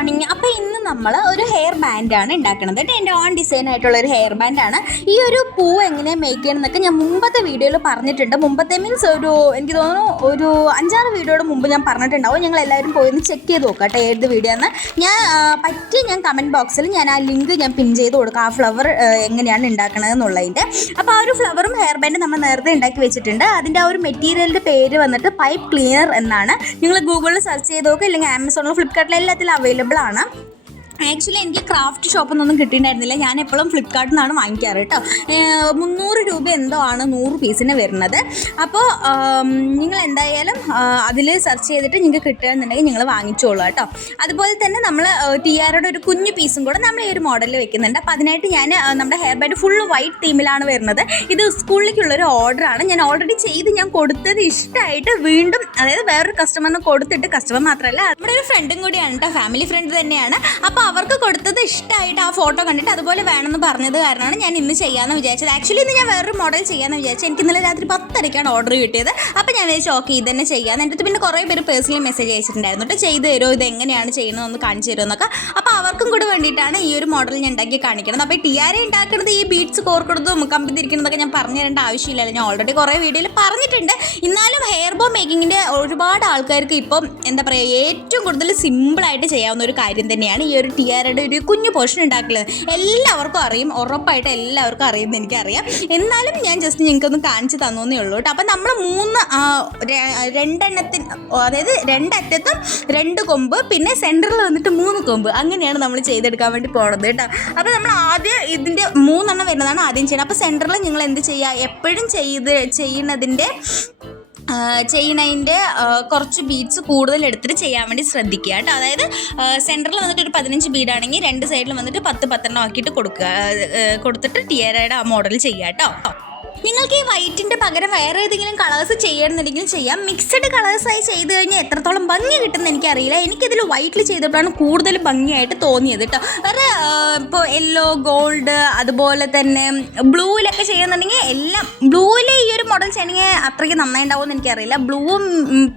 Morning അപ്പോൾ ഇന്ന് നമ്മൾ ഒരു ഹെയർ ബാൻഡ് ആണ് ഉണ്ടാക്കുന്നത് കേട്ടോ എന്റെ ഓൺ ഡിസൈൻ ആയിട്ടുള്ള ഒരു ഹെയർ ബാൻഡ് ആണ്. ഈ ഒരു പൂ എങ്ങനെ മേക്ക് ചെയ്യണമെന്നൊക്കെ ഞാൻ മുമ്പത്തെ വീഡിയോയിൽ പറഞ്ഞിട്ടുണ്ട്. മുമ്പത്തെ മീൻസ് ഒരു എനിക്ക് തോന്നുന്നു ഒരു അഞ്ചാറ് വീഡിയോയുടെ മുമ്പ് ഞാൻ പറഞ്ഞിട്ടുണ്ടാവും. ഞങ്ങൾ എല്ലാവരും പോയി ഒന്ന് ചെക്ക് ചെയ്ത് നോക്കാം കേട്ടോ ഏത് വീഡിയോ എന്ന് ഞാൻ പറ്റി ഞാൻ കമന്റ് ബോക്സിൽ ഞാൻ ആ ലിങ്ക് ഞാൻ പിൻ ചെയ്ത് കൊടുക്കാം. ആ ഫ്ലവർ എങ്ങനെയാണ് ഉണ്ടാക്കണത് എന്നുള്ളതിന്റെ അപ്പോൾ ആ ഒരു ഫ്ലവറും ഹെയർ ബാൻഡും നമ്മൾ നേരത്തെ ഉണ്ടാക്കി വെച്ചിട്ടുണ്ട്. അതിന്റെ ആ ഒരു മെറ്റീരിയലിന്റെ പേര് വന്നിട്ട് പൈപ്പ് ക്ലീനർ എന്നാണ്. നിങ്ങൾ ഗൂഗിളിൽ സെർച്ച് ചെയ്ത് നോക്കുക ഇല്ലെങ്കിൽ ആമസോണിലോ ഫ്ലിപ്കാർട്ടിലോ എല്ലാത്തിലും അവൈലബിൾ ആണ്. ആക്ച്വലി എനിക്ക് ക്രാഫ്റ്റ് ഷോപ്പിൽ നിന്നൊന്നും കിട്ടിയിട്ടുണ്ടായിരുന്നില്ല. ഞാൻ എപ്പോഴും ഫ്ലിപ്കാർട്ടിൽ നിന്നാണ് വാങ്ങിക്കാറ് കേട്ടോ. മുന്നൂറ് രൂപ എന്തോ ആണ് നൂറ് പീസിന് വരുന്നത്. അപ്പോൾ നിങ്ങൾ എന്തായാലും അതിൽ സെർച്ച് ചെയ്തിട്ട് നിങ്ങൾക്ക് കിട്ടുകയെന്നുണ്ടെങ്കിൽ നിങ്ങൾ വാങ്ങിച്ചോളൂ കേട്ടോ. അതുപോലെ തന്നെ നമ്മൾ ടി ആറുടെ ഒരു കുഞ്ഞു പീസും കൂടെ നമ്മൾ ഈ ഒരു മോഡലിൽ വെക്കുന്നുണ്ട്. അപ്പോൾ അതിനായിട്ട് ഞാൻ നമ്മുടെ ഹെയർ ബാൻഡ് ഫുള്ള് വൈറ്റ് തീമിലാണ് വരുന്നത്. ഇത് സ്കൂളിലേക്കുള്ളൊരു ഓർഡറാണ് ഞാൻ ഓൾറെഡി ചെയ്ത് ഞാൻ കൊടുത്തത് ഇഷ്ടമായിട്ട് വീണ്ടും അതായത് വേറൊരു കസ്റ്റമറിന് കൊടുത്തിട്ട് കസ്റ്റമർ മാത്രമല്ല നമ്മുടെ ഒരു ഫ്രണ്ടും കൂടിയാണ് കേട്ടോ. ഫാമിലി ഫ്രണ്ട് തന്നെയാണ്. അപ്പോൾ അവർക്ക് കൊടുത്തത് ഇഷ്ടമായിട്ട് ആ ഫോട്ടോ കണ്ടിട്ട് അതുപോലെ വേണമെന്ന് പറഞ്ഞത് കാരണമാണ് ഞാൻ ഇന്ന് ചെയ്യാമെന്ന് വിചാരിച്ചത്. ആക്ച്വലി ഇന്ന് ഞാൻ വേറൊരു മോഡൽ ചെയ്യാമെന്ന് വിചാരിച്ചത് എനിക്ക് ഇന്നലെ രാത്രി പത്തരയ്ക്കാണ് ഓർഡർ കിട്ടിയത്. അപ്പോൾ ഞാൻ വിചാരിച്ചു ഓക്കെ ഇത് തന്നെ ചെയ്യാമെന്ന് എന്റെ പിന്നെ കുറേ പേര് പേഴ്സണലി മെസ്സേജ് അയച്ചിട്ടുണ്ടായിരുന്നു. കേട്ടോ ചെയ്ത് തരുമോ ഇത് എങ്ങനെയാണ് ചെയ്യുന്നത് ഒന്ന് കാണിച്ചു തരുമെന്നൊക്കെ. അപ്പോൾ അവർക്കും കൂടി വേണ്ടിയിട്ടാണ് ഈ ഒരു മോഡൽ ഞാൻ ഉണ്ടാക്കി കാണിക്കുന്നത് അപ്പോൾ ഈ ടി ആർ ഉണ്ടാക്കുന്നത് ഈ ബീഡ്സ് കോർക്കുന്നതും കമ്പി തിരിക്കുന്നതൊക്കെ ഞാൻ പറഞ്ഞു തരേണ്ട ആവശ്യമില്ലല്ലോ. ഞാൻ ഓൾറെഡി കുറേ വീഡിയോയിൽ പറഞ്ഞിട്ടുണ്ട്. എന്നാലും ഹെയർ ബോ മേക്കിങ്ങിന്റെ ഒരുപാട് ആൾക്കാർക്ക് ഇപ്പം എന്താ പറയുക ഏറ്റവും കൂടുതൽ സിമ്പിളായിട്ട് ചെയ്യാവുന്ന ഒരു കാര്യം തന്നെയാണ് ഈ ഒരു ടി ആറുടെ ഒരു കുഞ്ഞു പോർഷൻ ഉണ്ടാക്കുന്നത് എല്ലാവർക്കും അറിയും. ഉറപ്പായിട്ട് എല്ലാവർക്കും അറിയുമെന്ന് എനിക്കറിയാം. എന്നാലും ഞാൻ ജസ്റ്റ് നിങ്ങൾക്കൊന്ന് കാണിച്ചു തന്നേ ഉള്ളൂ കേട്ടോ. അപ്പം നമ്മൾ മൂന്ന് രണ്ടെണ്ണത്തിന് അതായത് രണ്ടറ്റത്തും രണ്ട് കൊമ്പ് പിന്നെ സെന്ററിൽ വന്നിട്ട് മൂന്ന് കൊമ്പ്. അങ്ങനെയാണ് നമ്മൾ ചെയ്തെടുക്കാൻ വേണ്ടി പോണത് കേട്ടോ. അപ്പോൾ നമ്മൾ ആദ്യം ഇതിന്റെ മൂന്നെണ്ണം വരുന്നതാണ് ആദ്യം ചെയ്യണം അപ്പോൾ സെന്ററിൽ നിങ്ങൾ എന്ത് ചെയ്യുക? എപ്പോഴും ചെയ്ത് ചെയ്യുന്നതിന്റെ ചെയ്യണതിന്റെ കുറച്ച് ബീഡ്സ് കൂടുതൽ എടുത്തിട്ട് ചെയ്യാൻ വേണ്ടി ശ്രദ്ധിക്കുക കേട്ടോ. അതായത് സെന്ററിൽ വന്നിട്ട് ഒരു പതിനഞ്ച് ബീഡാണെങ്കിൽ രണ്ട് സൈഡിൽ വന്നിട്ട് പത്ത് പത്തെണ്ണം ആക്കിയിട്ട് കൊടുക്കുക. കൊടുത്തിട്ട് ടിയറയുടെ ആ മോഡൽ ചെയ്യുക കേട്ടോ. നിങ്ങൾക്ക് ഈ വൈറ്റിന്റെ പകരം വേറെ ഏതെങ്കിലും കളേഴ്സ് ചെയ്യണമെന്നുണ്ടെങ്കിൽ ചെയ്യാം. മിക്സഡ് കളേഴ്സ് ആയി ചെയ്ത് കഴിഞ്ഞാൽ എത്രത്തോളം ഭംഗി കിട്ടുന്ന എനിക്കറിയില്ല. എനിക്കിതിൽ വൈറ്റിൽ ചെയ്തപ്പോഴാണ് കൂടുതൽ ഭംഗിയായിട്ട് തോന്നിയത് കേട്ടോ. വേറെ ഇപ്പോൾ യെല്ലോ ഗോൾഡ് അതുപോലെ തന്നെ ബ്ലൂവിലൊക്കെ ചെയ്യുന്നുണ്ടെങ്കിൽ എല്ലാം ബ്ലൂവിൽ ഈ ഒരു മോഡൽ ചെയ്യണമെങ്കിൽ അത്രയ്ക്ക് നന്നായി ഉണ്ടാവുമെന്ന് എനിക്കറിയില്ല ബ്ലൂവും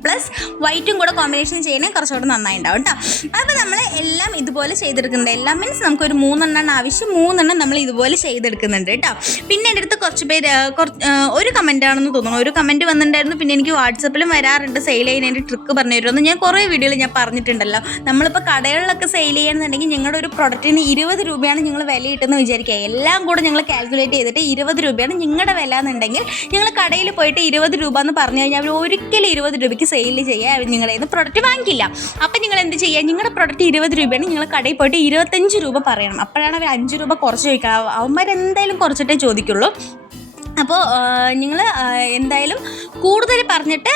പ്ലസ് വൈറ്റും കൂടെ കോമ്പിനേഷൻ ചെയ്യണമെങ്കിൽ കുറച്ചുകൂടെ നന്നായി ഉണ്ടാവും കേട്ടോ. അപ്പോൾ നമ്മൾ എല്ലാം ഇതുപോലെ ചെയ്തെടുക്കുന്നുണ്ട്. എല്ലാം മീൻസ് നമുക്കൊരു മൂന്നെണ്ണം ആവശ്യം മൂന്നെണ്ണം നമ്മൾ ഇതുപോലെ ചെയ്തെടുക്കുന്നുണ്ട് കേട്ടോ. പിന്നെ എന്റെ അടുത്ത് കുറച്ച് പേര് കുറച്ച് ഒരു കമന്റ് ആണെന്ന് തോന്നുന്നു. ഒരു കമന്റ് വന്നിട്ടുണ്ടായിരുന്നു. പിന്നെ എനിക്ക് വാട്സപ്പിലും വരാറുണ്ട്. സെയിൽ ചെയ്യുന്നതിന്റെ ട്രിക്ക് പറഞ്ഞു തരുമെന്ന്. ഞാൻ കുറേ വീഡിയോയിൽ ഞാൻ പറഞ്ഞിട്ടുണ്ടല്ലോ. നമ്മളിപ്പോൾ കടകളിലൊക്കെ സെയിൽ ചെയ്യുകയാണെന്നുണ്ടെങ്കിൽ ഞങ്ങളുടെ ഒരു പ്രൊഡക്റ്റിന് ഇരുപത് രൂപയാണ് നിങ്ങൾ വില കിട്ടുന്നത് വിചാരിക്കുക. എല്ലാം കൂടെ ഞങ്ങൾ കാൽക്കുലേറ്റ് ചെയ്തിട്ട് ഇരുപത് രൂപയാണ് നിങ്ങളുടെ വില എന്നുണ്ടെങ്കിൽ ഞങ്ങൾ കടയിൽ പോയിട്ട് ഇരുപത് രൂപ എന്ന് പറഞ്ഞു കഴിഞ്ഞാൽ അവർ ഒരിക്കലും ഇരുപത് രൂപയ്ക്ക് സെയിൽ ചെയ്യുക അവർ നിങ്ങളുടെ നിന്ന് പ്രൊഡക്റ്റ് വാങ്ങിക്കില്ല. അപ്പം നിങ്ങൾ എന്ത് ചെയ്യുക? നിങ്ങളുടെ പ്രൊഡക്റ്റ് ഇരുപത് രൂപയാണ് നിങ്ങൾ കടയിൽ പോയിട്ട് ഇരുപത്തഞ്ച് രൂപ പറയണം. അപ്പോഴാണ് അവർ അഞ്ച് രൂപ കുറച്ച് ചോദിക്കുക അവന്മാർ എന്തായാലും കുറച്ചിട്ടേ ചോദിക്കുള്ളൂ. അപ്പോൾ നിങ്ങൾ എന്തായാലും കൂടുതൽ പറഞ്ഞിട്ട്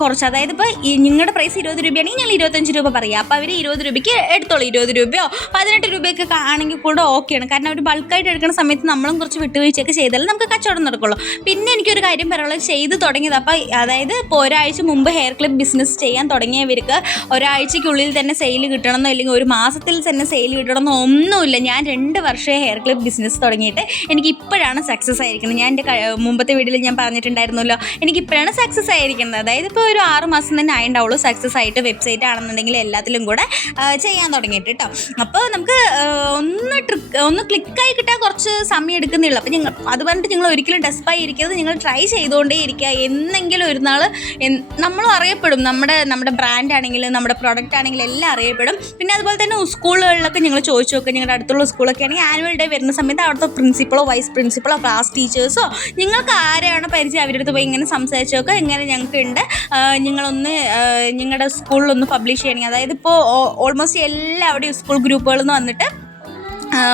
കുറച്ച് അതായത് ഇപ്പോൾ നിങ്ങളുടെ പ്രൈസ് ഇരുപത് രൂപയാണെങ്കിൽ ഞങ്ങൾ ഇരുപത്തഞ്ച് രൂപ പറയാം. അപ്പോൾ അവർ ഇരുപത് രൂപയ്ക്ക് എടുത്തോളൂ ഇരുപത് രൂപയോ? പതിനെട്ട് രൂപയൊക്കെ ആണെങ്കിൽ കൂടെ ഓക്കെയാണ് കാരണം അവർ ബൾക്കായിട്ട് എടുക്കുന്ന സമയത്ത് നമ്മളും കുറച്ച് വിട്ടുവീഴ്ചയൊക്കെ ചെയ്താലും നമുക്ക് കച്ചവടം നടക്കുള്ളൂ. പിന്നെ എനിക്കൊരു കാര്യം പറയാനുള്ളത് ചെയ്ത് തുടങ്ങിയത് അപ്പോൾ അതായത് ഇപ്പോൾ ഒരാഴ്ച മുമ്പ് ഹെയർ ക്ലിപ്പ് ബിസിനസ് ചെയ്യാൻ തുടങ്ങിയവർക്ക് ഒരാഴ്ചയ്ക്കുള്ളിൽ തന്നെ സെയിൽ കിട്ടണമെന്നോ അല്ലെങ്കിൽ ഒരു മാസത്തിൽ തന്നെ സെയിൽ കിട്ടണമെന്നോ ഒന്നുമില്ല. ഞാൻ രണ്ട് വർഷമേ ഹെയർ ക്ലിപ്പ് ബിസിനസ് തുടങ്ങിയിട്ട് എനിക്ക് ഇപ്പോഴാണ് സക്സസ് ആയിരിക്കുന്നത്. ഞാൻ എന്റെ മുമ്പത്തെ വീഡിയോയിൽ ഞാൻ പറഞ്ഞിട്ടുണ്ടായിരുന്നല്ലോ എനിക്ക് ഇപ്പോഴാണ് സക്സസ് ആയിരിക്കുന്നത്. അതായത് ഇപ്പോൾ ഒരു ആറ് മാസം തന്നെ ആയിട്ടുണ്ടാവുള്ളൂ സക്സസ് ആയിട്ട് വെബ്സൈറ്റ് ആണെന്നുണ്ടെങ്കിൽ എല്ലാത്തിലും കൂടെ ചെയ്യാൻ തുടങ്ങിയിട്ട് കേട്ടോ അപ്പോൾ നമുക്ക് ഒന്ന് ട്രിക്ക് ഒന്ന് ക്ലിക്കായി കിട്ടാൻ കുറച്ച് സമയം എടുക്കുന്നില്ല അപ്പോൾ നിങ്ങൾ അത് പറഞ്ഞിട്ട് നിങ്ങൾ ഒരിക്കലും ഡെസ്പായി ഇരിക്കരുത്. നിങ്ങൾ ട്രൈ ചെയ്തുകൊണ്ടേ ഇരിക്കുക. എന്നെങ്കിലും ഒരു നാൾ നമ്മളും അറിയപ്പെടും. നമ്മുടെ നമ്മുടെ ബ്രാൻഡ് ആണെങ്കിലും നമ്മുടെ പ്രോഡക്റ്റ് ആണെങ്കിലും എല്ലാം അറിയപ്പെടും. പിന്നെ അതുപോലെ തന്നെ സ്കൂളുകളിലൊക്കെ നിങ്ങൾ ചോദിച്ചു നോക്കുക നിങ്ങളുടെ അടുത്തുള്ള സ്കൂളൊക്കെ ആണെങ്കിൽ ആനുവൽ ഡേ വരുന്ന സമയത്ത് അവിടുത്തെ പ്രിൻസിപ്പളോ വൈസ് പ്രിൻസിപ്പളോ ക്ലാസ് ടീച്ചേഴ്സോ നിങ്ങൾക്ക് ആരെയാണ് പരിചയം? അവരുടെ അടുത്ത് പോയി ഇങ്ങനെ സംസാരിച്ച് നോക്കുക ഇങ്ങനെ ഞങ്ങൾക്ക് ഉണ്ട് നിങ്ങളൊന്ന് നിങ്ങളുടെ സ്കൂളിലൊന്ന് പബ്ലിഷ് ചെയ്യണമെങ്കിൽ അതായത് ഇപ്പോൾ ഓൾമോസ്റ്റ് എല്ലാവരുടെയും സ്കൂൾ ഗ്രൂപ്പുകളിൽ നിന്ന് വന്നിട്ട്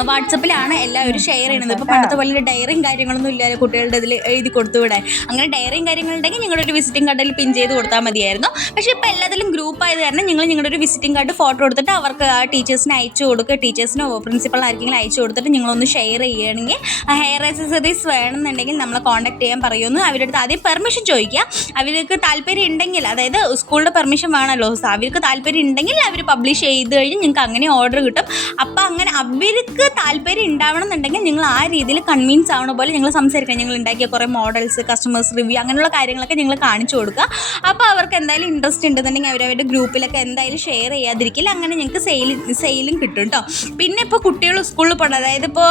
വാട്സപ്പിലാണ് എല്ലാവരും ഷെയർ ചെയ്യുന്നത്. ഇപ്പോൾ പണ്ടത്തെ പോലെ ഡയറിയും കാര്യങ്ങളൊന്നും ഇല്ലാതെ കുട്ടികളുടെ ഇതിൽ എഴുതി കൊടുത്തു വിടാൻ അങ്ങനെ ഡയറിയും കാര്യങ്ങളുണ്ടെങ്കിൽ നിങ്ങളുടെ ഒരു വിസിറ്റിംഗ് കാർഡിൽ പിൻ ചെയ്ത് കൊടുത്താൽ മതിയായിരുന്നു. പക്ഷേ ഇപ്പോൾ എല്ലാത്തിലും ഗ്രൂപ്പ് ആയത് കാരണം നിങ്ങൾ നിങ്ങളുടെ ഒരു വിസിറ്റിംഗ് കാർഡ് ഫോട്ടോ എടുത്തിട്ട് അവർക്ക് ആ ടീച്ചേഴ്സിന് അയച്ചു കൊടുക്കുക. ടീച്ചേഴ്സിനോ പ്രിൻസിപ്പൾ ആർക്കെങ്കിലും അയച്ചു കൊടുത്തിട്ട് നിങ്ങളൊന്ന് ഷെയർ ചെയ്യുകയാണെങ്കിൽ ഹെയർ ആക്സസറീസ് വേണമെന്നുണ്ടെങ്കിൽ നമ്മളെ കോൺടാക്ട് ചെയ്യാൻ പറയുമെന്ന് അവരുടെ അടുത്ത് ആദ്യം പെർമിഷൻ ചോദിക്കുക. അവർക്ക് താല്പര്യം ഉണ്ടെങ്കിൽ അതായത് സ്കൂളിന്റെ പെർമിഷൻ വേണമല്ലോ. അവർക്ക് താല്പര്യം ഉണ്ടെങ്കിൽ അവർ പബ്ലിഷ് ചെയ്ത് കഴിഞ്ഞ് നിങ്ങൾക്ക് അങ്ങനെ ഓർഡർ കിട്ടും. അപ്പോൾ അങ്ങനെ അവർക്ക് നിങ്ങൾക്ക് താല്പര്യം ഉണ്ടാവണം എന്നുണ്ടെങ്കിൽ നിങ്ങൾ ആ രീതിയിൽ കൺവിൻസ് ആവണ പോലെ നിങ്ങൾ സംസാരിക്കാം. നിങ്ങൾ ഉണ്ടാക്കിയ കുറേ മോഡൽസ് കസ്റ്റമേഴ്സ് റിവ്യൂ അങ്ങനെയുള്ള കാര്യങ്ങളൊക്കെ നിങ്ങൾ കാണിച്ചു കൊടുക്കുക. അപ്പോൾ അവർക്ക് എന്തായാലും ഇൻട്രസ്റ്റ് ഉണ്ടെന്നുണ്ടെങ്കിൽ അവരവരുടെ ഗ്രൂപ്പിലൊക്കെ എന്തായാലും ഷെയർ ചെയ്യാതിരിക്കില്ല. അങ്ങനെ നിങ്ങൾക്ക് സെയിൽ സെയിലും കിട്ടും കേട്ടോ പിന്നെ ഇപ്പോൾ കുട്ടികൾ സ്കൂളിൽ പോകണം അതായത് ഇപ്പോൾ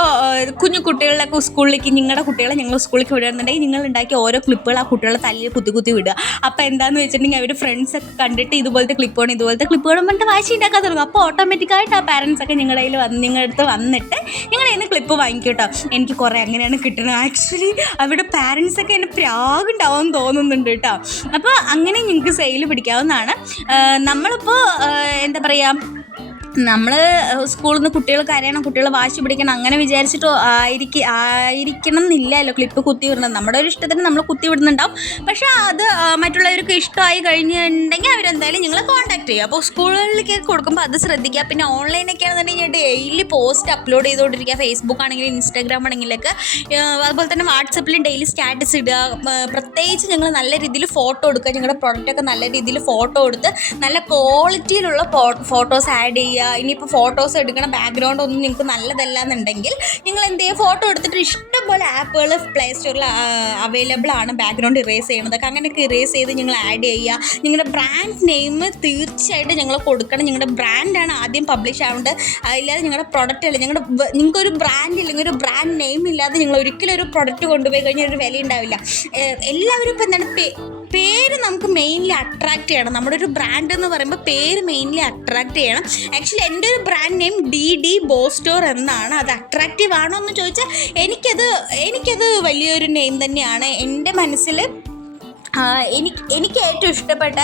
കുഞ്ഞു കുട്ടികളിലൊക്കെ സ്കൂളിലേക്ക് നിങ്ങളുടെ കുട്ടികളെ ഞങ്ങൾ സ്കൂളിലേക്ക് വിടുകയാണെന്നുണ്ടെങ്കിൽ നിങ്ങൾ ഉണ്ടാക്കിയ ഓരോ ക്ലിപ്പുകൾ ആ കുട്ടികളെ തല്ലിൽ കുത്തി കുത്തി വിടുക. അപ്പോൾ എന്താണെന്ന് വെച്ചിട്ടുണ്ടെങ്കിൽ അവർ ഫ്രണ്ട്സൊക്കെ കണ്ടിട്ട് ഇതുപോലത്തെ ക്ലിപ്പ് വേണം ഇതുപോലത്തെ ക്ലിപ്പുകൾ പറഞ്ഞിട്ട് വാശി ഉണ്ടാക്കാൻ തുടങ്ങും. അപ്പോൾ ഓട്ടോമാറ്റിക്കായിട്ട് ആ പാരൻസ് ഒക്കെ നിങ്ങളുടെ കയ്യിൽ വന്ന് നിങ്ങളുടെ അടുത്ത് വന്നിട്ട് നിങ്ങളുടെ ഞങ്ങൾ ഇന്ന് ക്ലിപ്പ് വാങ്ങിക്കും കേട്ടോ എനിക്ക് കുറേ അങ്ങനെയാണ് കിട്ടുന്നത് ആക്ച്വലി അവിടെ പാരൻസൊക്കെ എന്റെ പ്രാഗ് പ്രാഗുണ്ടാവും തോന്നുന്നുണ്ട് കേട്ടോ അപ്പോൾ അങ്ങനെ നിങ്ങൾക്ക് സെയിൽ പിടിക്കാവുന്നതാണ്. നമ്മളിപ്പോൾ എന്താ പറയുക നമ്മൾ സ്കൂളിൽ നിന്ന് കുട്ടികൾ കരയണം കുട്ടികൾ വാശി പിടിക്കണം അങ്ങനെ വിചാരിച്ചിട്ട് ആയിരിക്കും ആയിരിക്കണം എന്നില്ലല്ലോ ക്ലിപ്പ് കുത്തി വിടുന്നത് നമ്മുടെ ഒരു ഇഷ്ടത്തിന് നമ്മൾ കുത്തി വിടുന്നുണ്ടാവും പക്ഷേ അത് മറ്റുള്ളവർക്ക് ഇഷ്ടമായി കഴിഞ്ഞിട്ടുണ്ടെങ്കിൽ അവരെന്തായാലും നിങ്ങളെ കോൺടാക്ട് ചെയ്യും അപ്പോൾ സ്കൂളുകളിലേക്ക് കൊടുക്കുമ്പോൾ അത് ശ്രദ്ധിക്കുക. പിന്നെ ഓൺലൈനൊക്കെ ആണെന്നുണ്ടെങ്കിൽ ഡെയിലി പോസ്റ്റ് അപ്ലോഡ് ചെയ്തുകൊണ്ടിരിക്കുക. ഫേസ്ബുക്ക് ആണെങ്കിലും ഇൻസ്റ്റാഗ്രാം ആണെങ്കിലൊക്കെ. അതുപോലെ തന്നെ വാട്സപ്പിലും ഡെയിലി സ്റ്റാറ്റസ് ഇടുക. പ്രത്യേകിച്ച് ഞങ്ങൾ നല്ല രീതിയിൽ ഫോട്ടോ എടുക്കുക. ഞങ്ങളുടെ പ്രൊഡക്റ്റൊക്കെ നല്ല രീതിയിൽ ഫോട്ടോ എടുത്ത് നല്ല ക്വാളിറ്റിയിലുള്ള ഫോട്ടോസ് ആഡ് ചെയ്യുക. ഇനിയിപ്പോൾ ഫോട്ടോസ് എടുക്കണ ബാക്ക്ഗ്രൗണ്ട് ഒന്നും നിങ്ങൾക്ക് നല്ലതല്ല എന്നുണ്ടെങ്കിൽ നിങ്ങൾ എന്ത് ചെയ്യുക ഫോട്ടോ എടുത്തിട്ട് ഇഷ്ടംപോലെ ആപ്പുകൾ പ്ലേ സ്റ്റോറിൽ അവൈലബിൾ ആണ് ബാക്ക്ഗ്രൗണ്ട് ഇറേസ് ചെയ്യണതൊക്കെ. അങ്ങനെയൊക്കെ ഇറേസ് ചെയ്ത് നിങ്ങൾ ആഡ് ചെയ്യുക. നിങ്ങളുടെ ബ്രാൻഡ് നെയിം തീർച്ചയായിട്ടും നിങ്ങൾ കൊടുക്കണം. നിങ്ങളുടെ ബ്രാൻഡാണ് ആദ്യം പബ്ലിഷ് ആവേണ്ടത്. അതില്ലാതെ നിങ്ങളുടെ പ്രൊഡക്റ്റ് അല്ല. നിങ്ങളുടെ നിങ്ങൾക്കൊരു ബ്രാൻഡ് ഇല്ലെങ്കിൽ ഒരു ബ്രാൻഡ് നെയിം ഇല്ലാതെ നിങ്ങൾ ഒരിക്കലും ഒരു പ്രൊഡക്റ്റ് കൊണ്ടുപോയി കഴിഞ്ഞാൽ ഒരു വില ഉണ്ടാവില്ല. എല്ലാവരും ഇപ്പം എന്താണ് പേര് നമുക്ക് മെയിൻലി അട്രാക്ട് ചെയ്യണം. നമ്മുടെ ഒരു ബ്രാൻഡ് എന്ന് പറയുമ്പോൾ പേര് മെയിൻലി അട്രാക്ട് ചെയ്യണം. ആക്ച്വലി എന്റെ ഒരു ബ്രാൻഡ് നെയിം ഡി ഡി ബോസ്റ്റോർ എന്നാണ്. അത് അട്രാക്റ്റീവ് ആണോ എന്ന് ചോദിച്ചാൽ എനിക്കത് എനിക്കത് വലിയൊരു നെയിം തന്നെയാണ്. എന്റെ മനസ്സിൽ എനിക്ക് എനിക്ക് ഏറ്റവും ഇഷ്ടപ്പെട്ട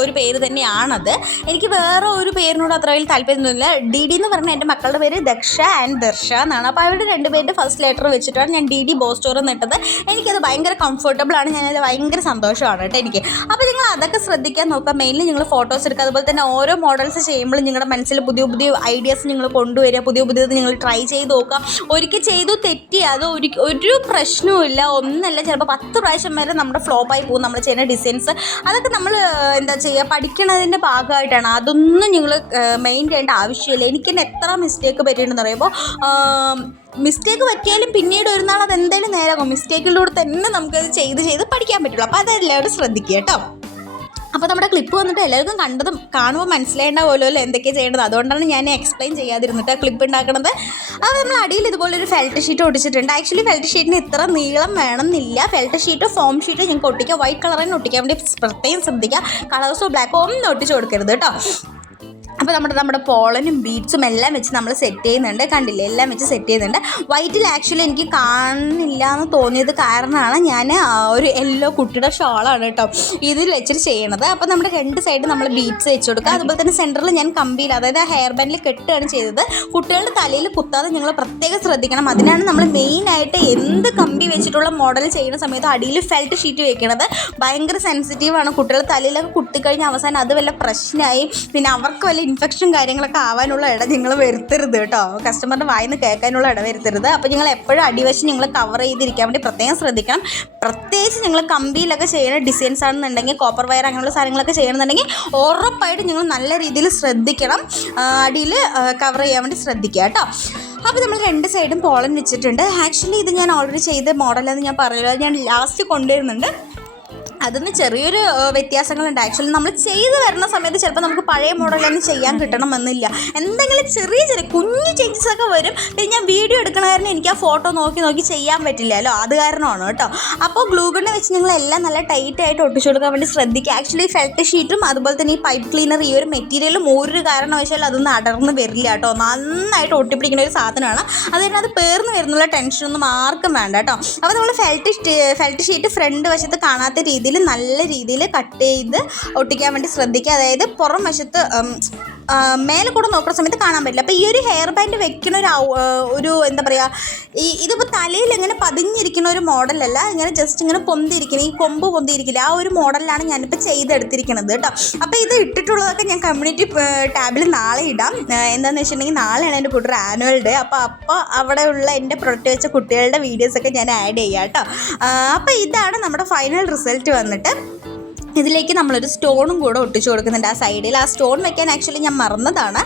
ഒരു പേര് തന്നെയാണത്. എനിക്ക് വേറെ ഒരു പേരിനോട് അത്ര വലിയ താല്പര്യമൊന്നുമില്ല. ഡി ഡി എന്ന് പറഞ്ഞാൽ എന്റെ മക്കളുടെ പേര് ദക്ഷ ആൻഡ് ദർശ എന്നാണ്. അപ്പോൾ അവരുടെ രണ്ട് പേരുടെ ഫസ്റ്റ് ലെറ്റർ വെച്ചിട്ടാണ് ഞാൻ ഡി ഡി ബോസ്റ്റോർ എന്നിട്ടത് എനിക്കത് ഭയങ്കര കംഫർട്ടബിൾ ആണ്. ഞാനത് ഭയങ്കര സന്തോഷമാണ് കേട്ടോ എനിക്ക്. അപ്പോൾ നിങ്ങൾ അതൊക്കെ ശ്രദ്ധിക്കാൻ നോക്കുക. മെയിൻലി നിങ്ങൾ ഫോട്ടോസ് എടുക്കുക. അതുപോലെ തന്നെ ഓരോ മോഡൽസ് ചെയ്യുമ്പോൾ നിങ്ങളുടെ മനസ്സിൽ പുതിയ പുതിയ ഐഡിയാസ് നിങ്ങൾ കൊണ്ടുവരിക. പുതിയ പുതിയത് നിങ്ങൾ ട്രൈ ചെയ്ത് നോക്കുക. ഒരിക്കൽ ചെയ്തു തെറ്റി അത് ഒരു ഒരു പ്രശ്നവുമില്ല. ഒന്നല്ല ചിലപ്പോൾ പത്ത് പ്രാവശ്യം വരെ നമ്മുടെ ഫ്ലോപ്പായി പോകും നമ്മൾ ചെയ്യുന്ന ഡിസൈൻസ് അതൊക്കെ നമ്മൾ എന്താ ചെയ്യുക പഠിക്കണതിന്റെ ഭാഗമായിട്ടാണ്. അതൊന്നും നിങ്ങൾ മെയിൻ ചെയ്യേണ്ട ആവശ്യമില്ല. എനിക്ക് തന്നെ എത്ര മിസ്റ്റേക്ക് പറ്റിയിട്ടുണ്ടെന്ന് പറയുമ്പോൾ മിസ്റ്റേക്ക് പറ്റിയാലും പിന്നീട് ഒരു നാൾ അത് എന്തായാലും നേരാകും. മിസ്റ്റേക്കിലൂടെ തന്നെ നമുക്കത് ചെയ്ത് ചെയ്ത് പഠിക്കാൻ പറ്റുള്ളൂ. അപ്പോൾ അതെല്ലാവരും ശ്രദ്ധിക്കുക കേട്ടോ. അപ്പോൾ നമ്മുടെ ക്ലിപ്പ് വന്നിട്ട് എല്ലാവർക്കും കണ്ടതും കാണുമ്പോൾ മനസ്സിലായിട്ടുണ്ടാവുമല്ലോ അല്ലേ എന്തൊക്കെയാണ് ചെയ്യേണ്ടത്. അതുകൊണ്ടാണ് ഞാൻ എക്സ്പ്ലെയിൻ ചെയ്യാതിരുന്നിട്ട് ക്ലിപ്പ് ഉണ്ടാക്കുന്നത് അത് നമ്മൾ അടിയിൽ ഇതുപോലെ ഒരു ഫെൽറ്റ് ഷീറ്റ് ഒട്ടിച്ചിട്ടുണ്ട് ആക്ച്വലി ഫെൽറ്റ് ഷീറ്റിന് ഇത്ര നീളം വേണമെന്നില്ല. ഫെൽറ്റ് ഷീറ്റ് ഫോം ഷീറ്റ് ഞങ്ങൾക്ക് ഒട്ടിക്കുക വൈറ്റ് കളർ തന്നെ ഒട്ടിക്കാൻ വേണ്ടി പ്രത്യേകം ശ്രദ്ധിക്കുക കളേഴ്സോ ബ്ലാക്കോ ഒന്നും ഒട്ടിച്ച് കൊടുക്കരുത് കേട്ടോ. അപ്പോൾ നമ്മുടെ നമ്മുടെ പോളനും ബീറ്റ്സും എല്ലാം വെച്ച് നമ്മൾ സെറ്റ് ചെയ്യുന്നുണ്ട്. കണ്ടില്ലേ? എല്ലാം വെച്ച് സെറ്റ് ചെയ്യുന്നുണ്ട്. വൈറ്റിൽ ആക്ച്വലി എനിക്ക് കാണുന്നില്ല എന്ന് തോന്നിയത് കാരണമാണ് ഞാൻ ഒരു യെല്ലോ കുട്ടിയുടെ ഷോളാണ് കേട്ടോ ഇതിൽ വെച്ചിട്ട് ചെയ്യണത്. അപ്പോൾ നമ്മുടെ രണ്ട് സൈഡ് നമ്മൾ ബീറ്റ്സ് വെച്ച് കൊടുക്കുക. അതുപോലെ തന്നെ സെന്ററിൽ ഞാൻ കമ്പിയിൽ അതായത് ഹെയർ ബാൻഡിൽ കെട്ടുകയാണ് ചെയ്തത്. കുട്ടികളുടെ തലയിൽ കുത്താതെ നിങ്ങൾ പ്രത്യേകം ശ്രദ്ധിക്കണം. അതിനാണ് നമ്മൾ മെയിനായിട്ട് എന്ത് കമ്പി വെച്ചിട്ടുള്ള മോഡൽ ചെയ്യുന്ന സമയത്ത് അടിയിൽ ഫെൽറ്റ് ഷീറ്റ് വെക്കണത്. ഭയങ്കര സെൻസിറ്റീവാണ് കുട്ടികളുടെ തലയിലൊക്കെ കുത്തിക്കഴിഞ്ഞാൽ അവസാനം അത് വല്ല പ്രശ്നമായി. പിന്നെ അവർക്ക് വല്ല ഇൻഫെക്ഷൻ കാര്യങ്ങളൊക്കെ ആവാനുള്ള ഇട നിങ്ങൾ വരുത്തരുത് കേട്ടോ. കസ്റ്റമറിന്റെ വായിന്ന് കേൾക്കാനുള്ള ഇട വരുത്തരുത്. അപ്പോൾ നിങ്ങൾ എപ്പോഴും അടിവശം നിങ്ങൾ കവർ ചെയ്തിരിക്കാൻ വേണ്ടി പ്രത്യേകം ശ്രദ്ധിക്കണം. പ്രത്യേകിച്ച് നിങ്ങൾ കമ്പിയിലൊക്കെ ചെയ്യുന്ന ഡിസൈൻസ് ആണെന്നുണ്ടെങ്കിൽ കോപ്പർ വയർ അങ്ങനെയുള്ള സാധനങ്ങളൊക്കെ ചെയ്യണമെന്നുണ്ടെങ്കിൽ ഉറപ്പായിട്ട് നിങ്ങൾ നല്ല രീതിയിൽ ശ്രദ്ധിക്കണം. അടിയിൽ കവർ ചെയ്യാൻ വേണ്ടി ശ്രദ്ധിക്കുക കേട്ടോ. അപ്പോൾ നമ്മൾ രണ്ട് സൈഡും പോളൻ വെച്ചിട്ടുണ്ട്. ആക്ച്വലി ഇത് ഞാൻ ഓൾറെഡി ചെയ്ത മോഡലെന്ന് ഞാൻ പറയുന്നത് ഞാൻ ലാസ്റ്റ് കൊണ്ടുവരുന്നുണ്ട്. അതിന് ചെറിയൊരു വ്യത്യാസങ്ങളുണ്ട്. ആക്ച്വലി നമ്മൾ ചെയ്ത് വരുന്ന സമയത്ത് ചിലപ്പോൾ നമുക്ക് പഴയ മോഡൽ തന്നെ ചെയ്യാൻ കിട്ടണമെന്നില്ല. എന്തെങ്കിലും ചെറിയ ചെറിയ കുഞ്ഞു ചേഞ്ചസ് ഒക്കെ വരും. പിന്നെ ഞാൻ വീഡിയോ എടുക്കണ കാരണം എനിക്ക് ആ ഫോട്ടോ നോക്കി നോക്കി ചെയ്യാൻ പറ്റില്ലല്ലോ അത് കാരണമാണ് കേട്ടോ. അപ്പോൾ ഗ്ലൂഗണ്ണ വെച്ച് നിങ്ങൾ എല്ലാം നല്ല ടൈറ്റ് ആയിട്ട് ഒട്ടിച്ചു കൊടുക്കാൻ വേണ്ടി ശ്രദ്ധിക്കുക. ആക്ച്വലി ഫെൽറ്റ് ഷീറ്റും അതുപോലെ തന്നെ ഈ പൈപ്പ് ക്ലീനർ ഈ ഒരു മെറ്റീരിയലും ഒരു കാരണവശാലും അതൊന്നും അടർന്ന് വരില്ല കേട്ടോ. നന്നായിട്ട് ഒട്ടിപ്പിടിക്കുന്ന ഒരു സാധനമാണ്. അത് തന്നെ അത് പേർന്ന് വരുന്നുള്ള ടെൻഷനൊന്നും ആർക്കും വേണ്ട കേട്ടോ. അപ്പോൾ നമ്മൾ ഫെൽറ്റ് ഫെൽറ്റ് ഷീറ്റ് ഫ്രണ്ട് വശത്ത് കാണാത്ത രീതിയിൽ നല്ല രീതിയിൽ കട്ട് ചെയ്ത് ഒട്ടിക്കാൻ വേണ്ടി ശ്രദ്ധിക്കുക. അതായത് പുറം വശത്ത് മേലെ കൂടെ നോക്കുന്ന സമയത്ത് കാണാൻ പറ്റില്ല. അപ്പോൾ ഈ ഒരു ഹെയർ ബാൻഡ് വെക്കുന്ന ഒരു ഒരു എന്താ പറയുക ഈ ഇതിപ്പോൾ തലയിൽ ഇങ്ങനെ പതിഞ്ഞിരിക്കുന്ന ഒരു മോഡലല്ല ഇങ്ങനെ ജസ്റ്റ് ഇങ്ങനെ പൊന്തിരിക്കുന്നത് ഈ കൊമ്പ് പൊന്തിയിരിക്കില്ല ആ ഒരു മോഡലിലാണ് ഞാനിപ്പോൾ ചെയ്തെടുത്തിരിക്കുന്നത് കേട്ടോ. അപ്പോൾ ഇത് ഇട്ടിട്ടുള്ളതൊക്കെ ഞാൻ കമ്മ്യൂണിറ്റി ടാബിൽ നാളെ ഇടാം. എന്താണെന്ന് വെച്ചിട്ടുണ്ടെങ്കിൽ നാളെയാണ് എന്റെ കൂട്ടർ ആനുവൽ ഡേ അപ്പോൾ അപ്പോൾ അവിടെയുള്ള എന്റെ പ്രൊഡക്റ്റ് വെച്ച കുട്ടികളുടെ വീഡിയോസൊക്കെ ഞാൻ ആഡ് ചെയ്യാം കേട്ടോ. അപ്പോൾ ഇതാണ് നമ്മുടെ ഫൈനൽ റിസൾട്ട് വന്നിട്ട്. ഇതിലേക്ക് നമ്മളൊരു സ്റ്റോണും കൂടെ ഒട്ടിച്ചു കൊടുക്കുന്നുണ്ട്. ആ സൈഡിൽ ആ സ്റ്റോൺ വെക്കാൻ ആക്ച്വലി ഞാൻ മറന്നതാണ്.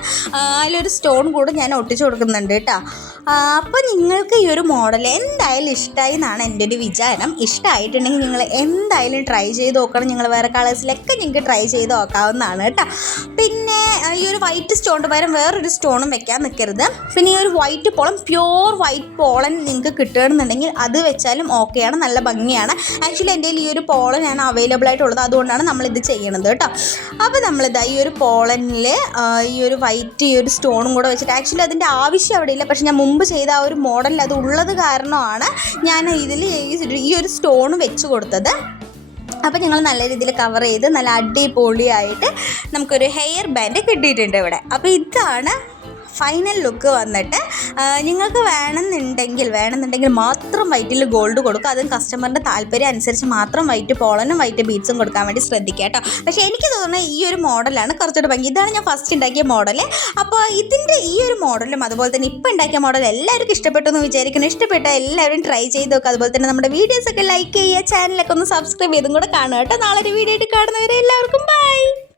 അതിലൊരു സ്റ്റോൺ കൂടെ ഞാൻ ഒട്ടിച്ചു കൊടുക്കുന്നുണ്ട് കേട്ടോ. അപ്പോൾ നിങ്ങൾക്ക് ഈ ഒരു മോഡൽ എന്തായാലും ഇഷ്ടമായി എന്നാണ് എന്റെ ഒരു വിചാരം. ഇഷ്ടമായിട്ടുണ്ടെങ്കിൽ നിങ്ങൾ എന്തായാലും ട്രൈ ചെയ്ത് നോക്കണം. നിങ്ങൾ വേറെ കളേഴ്സിലൊക്കെ നിങ്ങൾക്ക് ട്രൈ ചെയ്ത് നോക്കാവുന്നതാണ് കേട്ടോ. പിന്നെ ഈ ഒരു വൈറ്റ് സ്റ്റോണിന് പകരം വേറൊരു സ്റ്റോണും വെക്കാൻ നിൽക്കരുത് പിന്നെ ഈ ഒരു white pollen pure white pollen നിങ്ങൾക്ക് കിട്ടുകയാണെന്നുണ്ടെങ്കിൽ അത് വെച്ചാലും ഓക്കെയാണ് നല്ല ഭംഗിയാണ്. ആക്ച്വലി എന്റെ ഈ ഒരു പോളൻ ഞാൻ അവൈലബിൾ ആയിട്ടുള്ളത്. അതുകൊണ്ടാണ് നമ്മളിത് ചെയ്യണത് കേട്ടോ. അപ്പോൾ നമ്മളിതാ ഈ ഒരു പോളനിൽ ഈ ഒരു വൈറ്റ് ഈ ഒരു സ്റ്റോണും കൂടെ വെച്ചിട്ട് ആക്ച്വലി അതിന്റെ ആവശ്യം അവിടെ ഇല്ല പക്ഷെ ഞാൻ മുമ്പ് ചെയ്ത ആ ഒരു മോഡലിൽ അത് ഉള്ളത് കാരണമാണ് ഞാൻ ഇതിൽ ഈ ഒരു സ്റ്റോൺ വെച്ച് കൊടുത്തത്. അപ്പോൾ ഞങ്ങൾ നല്ല രീതിയിൽ കവർ ചെയ്ത് നല്ല അടിപൊളിയായിട്ട് നമുക്കൊരു ഹെയർ ബാൻഡ് കിട്ടിയിട്ടുണ്ട് ഇവിടെ. അപ്പോൾ ഇതാണ് ഫൈനൽ ലുക്ക് വന്നിട്ട് നിങ്ങൾക്ക് വേണമെന്നുണ്ടെങ്കിൽ വേണമെന്നുണ്ടെങ്കിൽ മാത്രം വൈറ്റിൽ ഗോൾഡ് കൊടുക്കുക. അതും കസ്റ്റമറിന്റെ താല്പര്യം അനുസരിച്ച് മാത്രം വൈറ്റ് പോളനും വൈറ്റ് ബീഡ്സും കൊടുക്കാൻ വേണ്ടി ശ്രദ്ധിക്കുക കേട്ടോ. പക്ഷേ എനിക്ക് തോന്നുന്നത് ഈ ഒരു മോഡലാണ് കുറച്ചുകൂടെ ഭംഗി. ഇതാണ് ഞാൻ ഫസ്റ്റ് ഉണ്ടാക്കിയ മോഡൽ അപ്പോൾ ഇതിന്റെ ഈ ഒരു മോഡലും അതുപോലെ തന്നെ ഇപ്പോൾ ഉണ്ടാക്കിയ മോഡൽ എല്ലാവർക്കും ഇഷ്ടപ്പെട്ടു എന്ന് വിചാരിക്കുന്നു. ഇഷ്ടപ്പെട്ട എല്ലാവരും ട്രൈ ചെയ്ത് നോക്കുക അതുപോലെ തന്നെ നമ്മുടെ വീഡിയോസൊക്കെ ലൈക്ക് ചെയ്യുക. ചാനലൊക്കെ ഒന്ന് സബ്സ്ക്രൈബ് ചെയ്തും കൂടെ കാണുക കേട്ടോ. നാളെ ഒരു വീഡിയോ ആയിട്ട് കാണുന്നവരെ എല്ലാവർക്കും ബൈ